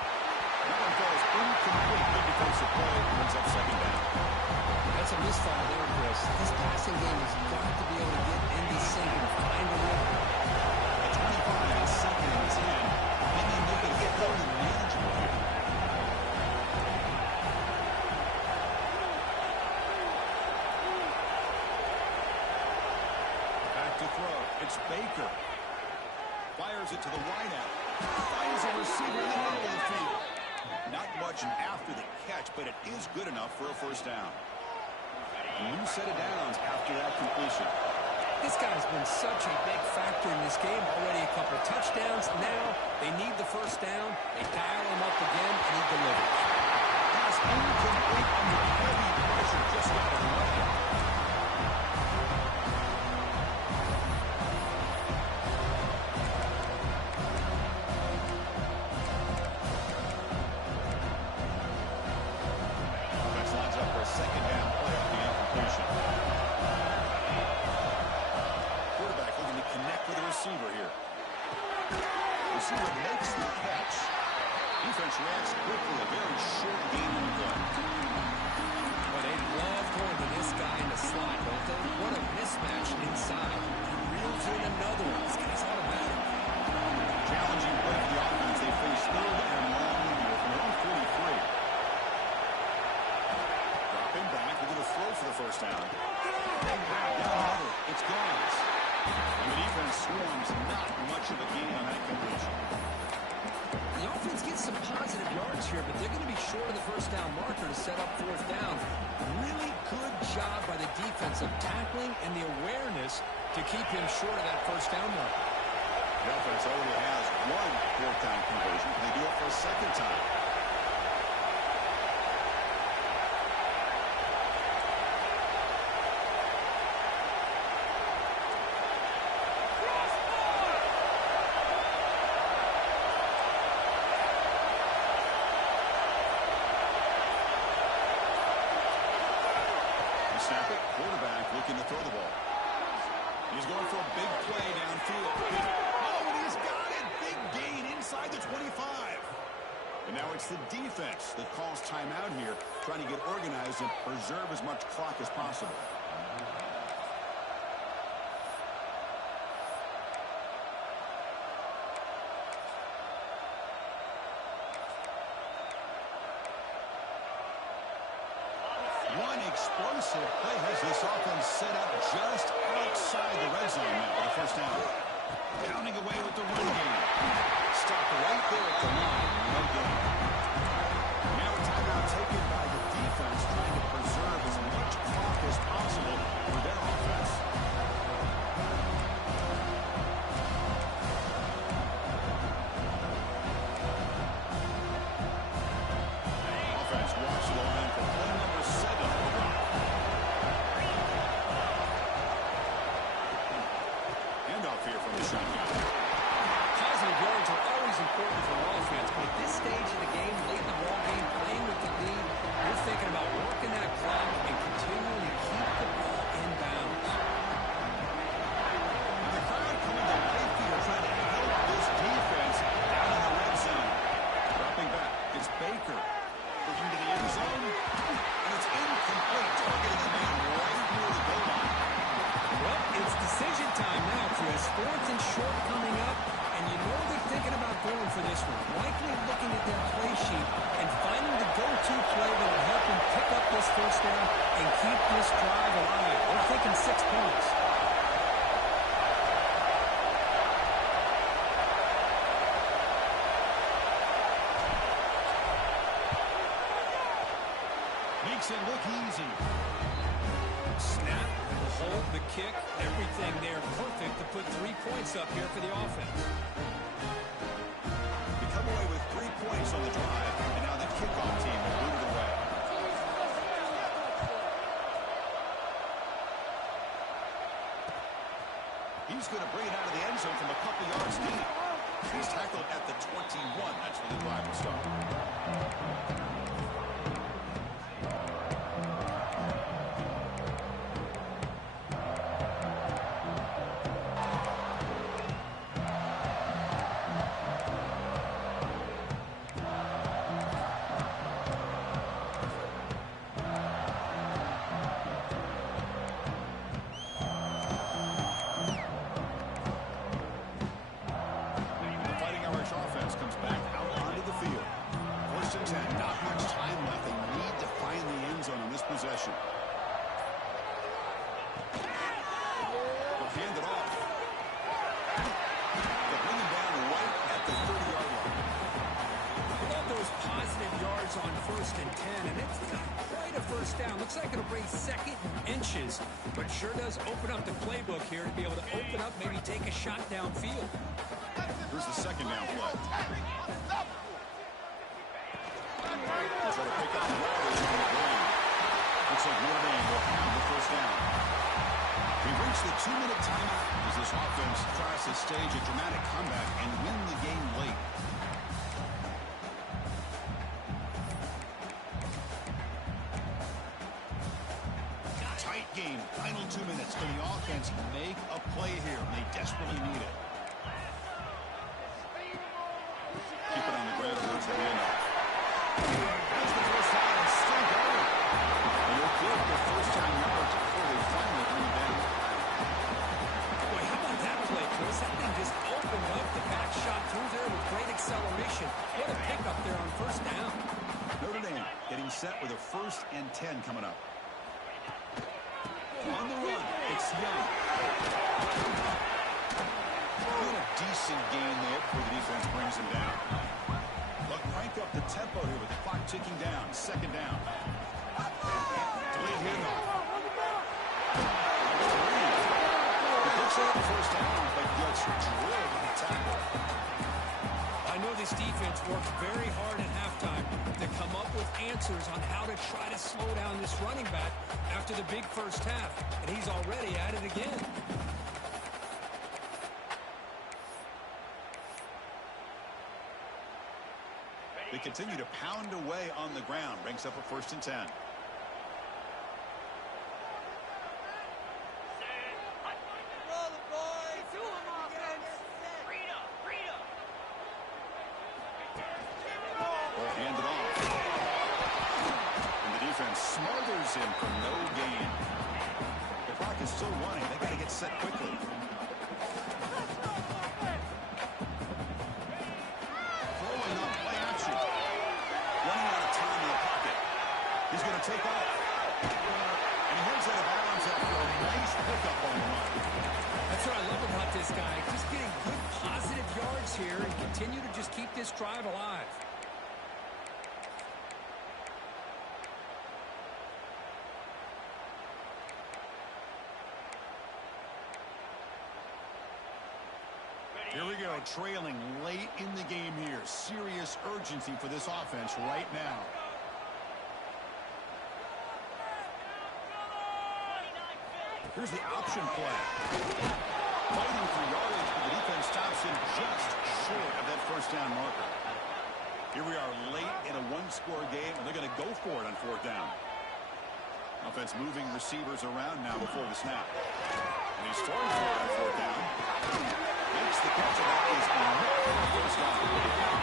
That one goes incomplete. Good defensive play. Brings up second down. That's a misfire there, Chris. This passing game has got to be able to get into sync and find a rhythm. At 25 is second and 10. They need to make it third and manageable here. Back to throw. It's Baker. Fires it to the wideout. Finds a receiver in the middle of the field. Not much after the catch, but it is good enough for a first down. A new set of downs after that completion. This guy's been such a big factor in this game. Already a couple touchdowns. Now they need the first down. They dial him up again, and he delivers. Pass incomplete under heavy pressure just out of the way. Offense lines up for a second down play off the incompletion. Quarterback looking to connect with the receiver here. Receiver makes the catch. Defense reacts quickly. A very short game in the play. But they love going to this guy in the slot, don't they? What a mismatch inside. He reels in another one. This guy's automatic. Challenging play for the offense. They face third and long here from their own 43. Dropping back. They're going to throw for the first down. Down the middle. It's gone. And the defense swarms. Not much of a gain on that completion. The offense gets some positive yards here, but they're going to be short of the first down marker to set up fourth down. Really good job by the defense of tackling and the awareness to keep him short of that first down marker. The offense already has one fourth down conversion. Can they do it for a second time? Snap it. Quarterback looking to throw the ball. He's going for a big play downfield. Oh, and he's got it. Big gain inside the 25. And now it's the defense that calls timeout here, trying to get organized and preserve as much clock as possible. One explosive play has this offense set up just outside the red zone now for the first down. Pounding away with the run game. Stop right there at the line. No gain. Now a timeout taken by the defense, trying to preserve as much clock as possible for their offense. Offense walks the line for play number 7 on the drive. Handoff here from the shotgun. Positive yards are always important for an offense, but at this stage of the game, late in the ball game, playing with the lead, you're thinking about working that clock and continuing to keep the ball in bounds. And the crowd coming to life here, trying to help this defense down in the red zone. Dropping back, it's Baker. Looking to the end zone, and it's incomplete, targeting the man right near the goal line. Well, it's decision time now, Chris. Fourth and short coming up, and you know they're thinking about going for this one. Likely looking at their play sheet and finding the go-to play that will help them pick up this first down and keep this drive alive. They're thinking 6 points. Makes it look easy. Snap, the hold, the kick, everything there perfect to put 3 points up here for the offense. They come away with 3 points on the drive, and now the kickoff team will move it away. He's going to bring it out of the end zone from a couple yards deep. He's tackled at the 21. That's where the drive will start. 1st and 10, and it's not quite a first down. Looks like it'll bring 2nd and inches, but sure does open up the playbook here to be able to open up, maybe take a shot downfield. Here's the 2nd down play. Try to pick up the yardage on the ground. Looks like Notre Dame will have the 1st down. We reached the 2-minute timeout as this offense tries to stage a dramatic comeback and win the game late. Tight game. Final 2 minutes. Can the offense make a play here? They desperately need it. Keep it on the ground towards the handoff. That's the 1st down and still going. And they'll get their 1st down yards before they finally bring it down. Boy, how about that play, Chris? That thing just opened up. The back shot through there with great acceleration. What a pickup there on 1st down. Notre Dame getting set with a 1st and 10 coming up. On the run, it's Young. Doing a decent gain there before the defense brings him down. But crank up the tempo here with the clock ticking down. 2nd down. Delayed handoff. He picks up the 1st down, but gets drilled on the tackle. I know this defense worked very hard at halftime to come up with answers on how to try to slow down this running back after the big 1st half, and he's already at it again. They continue to pound away on the ground. Brings up a 1st and 10. Hand it off. And the defense smothers him for no gain. The clock is still running. They got to get set quickly. Throwing up play action. Running out of time in the pocket. He's going to take off. And he heads out of bounds after a nice pickup on the run. That's what I love about this guy. Just getting good positive yards here and continue to just keep this drive alive. Here we go, trailing late in the game here. Serious urgency for this offense right now. Here's the option play. Fighting for yardage, but the defense stops him just short of that 1st down marker. Here we are late in a 1-score game, and they're going to go for it on 4th down. Offense moving receivers around now before the snap. And he's throwing for it on 4th down. Makes the catch, and that is enough for the 1st down.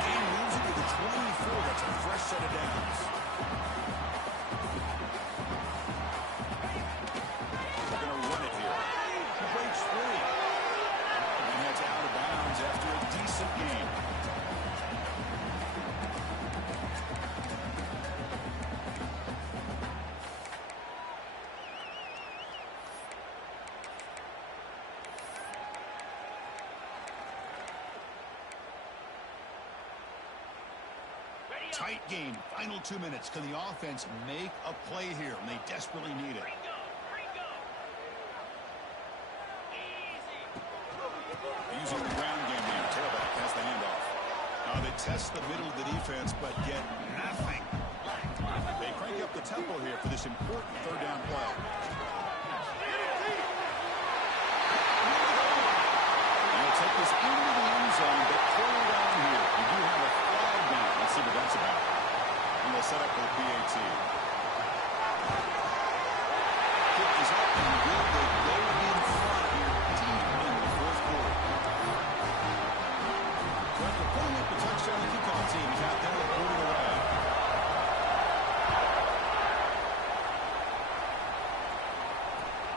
Game moves into the 24. That's a fresh set of downs. They're going to run it here. He breaks free. And heads out of bounds after a decent game. Tight game. Final 2 minutes. Can the offense make a play here? And they desperately need it. Using the ground game here. Tailback has the handoff. Now they test the middle of the defense, but get nothing. They crank up the tempo here for this important 3rd down play. They'll take this into the end zone, but pull down here. We do have a flag down. Let's see what that's about. And they'll set up for the PAT. Kick is up, and will they go in front here deep in the 4th quarter? Well, they're putting up the touchdown, the kickoff team is out there reporting away.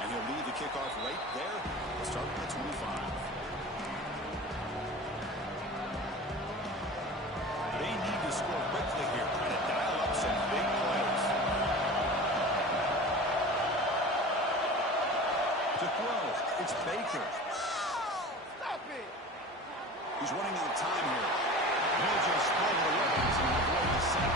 And he'll lead the kickoff right there. We'll start with the 25. They need to score quickly here, trying to dial up some big plays. To throw, it's Baker. Stop it! He's running out of time here. He'll just throw the weapons and avoid the sack.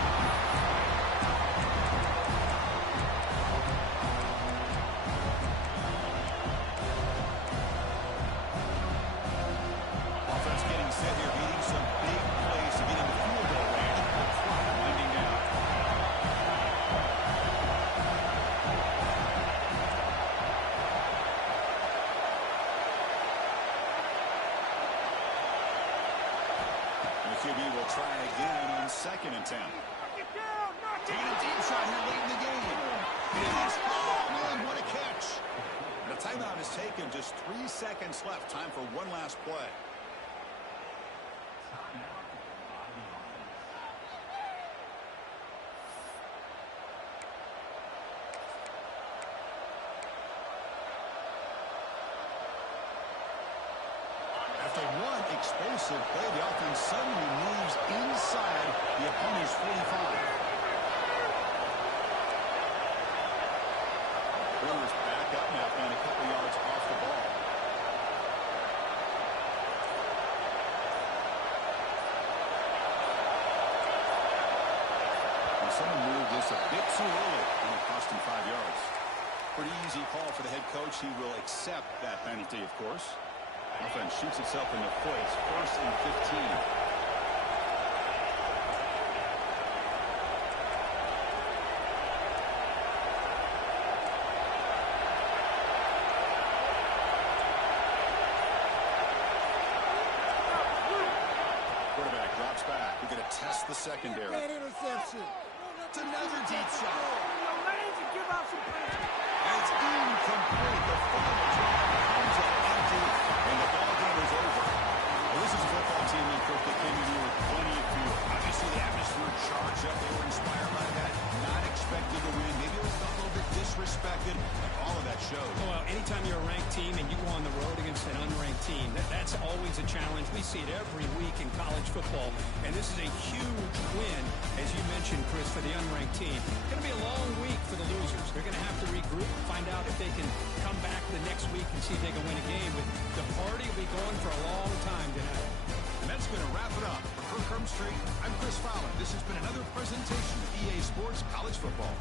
2nd and 10. Knock it down! Knock it Taking a deep shot here late in the game. Oh, man, what a catch. The timeout is taken. Just 3 seconds left. Time for one last play. After one explosive play, the offense suddenly moves inside the opponent's 45. Brewers back up now, and a couple yards off the ball. And someone moved this a bit too early, and it cost him 5 yards. Pretty easy call for the head coach. He will accept that penalty, of course. Offense shoots itself in the foot. It's 1st and 15. Quarterback drops back. We're going to test the secondary. That interception. It's another deep shot. Lanes and give out some passes. And it's incomplete. The final drive comes up empty, and the ball game is over. Well, this is a football team that came in here with plenty of fuel. Obviously, the atmosphere charged up. They were inspired by that. Not expected to win. Maybe it was a little bit disrespected. Like all of that showed. Well, anytime you're a ranked team and you go on the road against an unranked team, that's always a challenge. We see it every week in college football, and this is a huge win, as you mentioned, Chris, for the unranked team. It's going to be a long week for the losers. They're going to have to regroup, find out if they can come back the next week and see if they can win a game. But the party will be going for a long time tonight. And that's going to wrap it up. For Kirk Street, I'm Chris Fowler. This has been another presentation of EA Sports College Football.